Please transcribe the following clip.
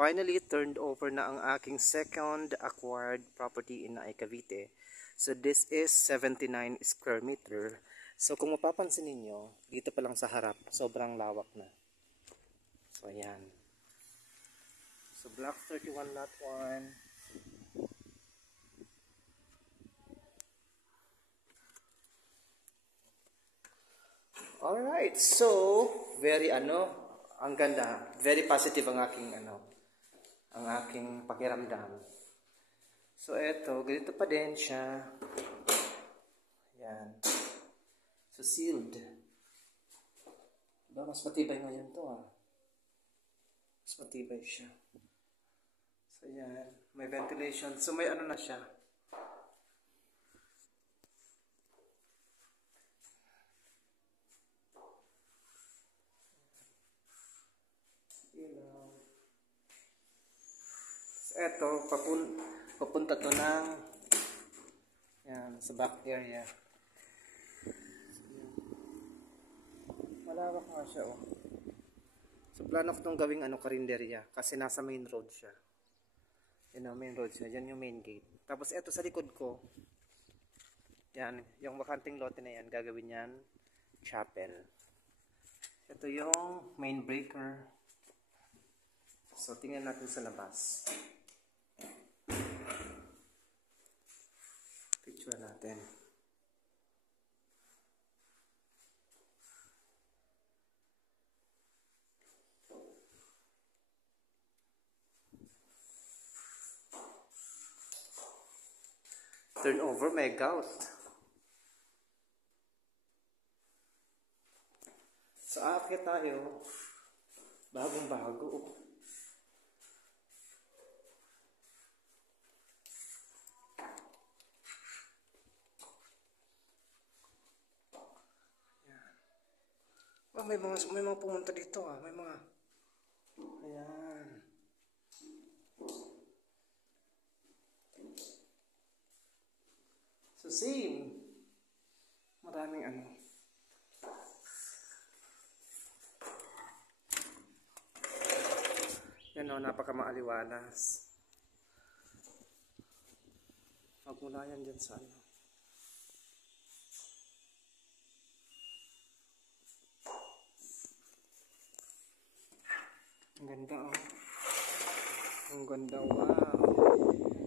finally turned over na ang aking second acquired property in Naay, Cavite. So this is 79 square meter. So kung mapapansin ninyo, dito pa lang sa harap, sobrang lawak na. So ayan. So block 31 lot 1. Alright, so very ang ganda, very positive ang aking pakiramdam. So eto, ganito pa din siya. Ayan. So sealed. Diba, mas matibay ngayon to Mas matibay siya. So ayan, may ventilation. So may na siya. Eto, papunta to ng yan, sa back area. Malawak nga siya So plano ko itong gawing karinderya kasi nasa main road siya. Main road siya. Yan yung main gate. Tapos eto sa likod ko, yan, yung bakanting lote na yan, gagawin yan chapel. Ito yung main breaker. So tingnan natin sa labas. Picture natin. Turnover, may gout. So aakyat tayo. Bagong-bago. May mga pumunta dito may mga ayan. So same, maraming yan napakamaaliwalas. Magmula yan dyan sa Ang ganda Ang ganda, wow.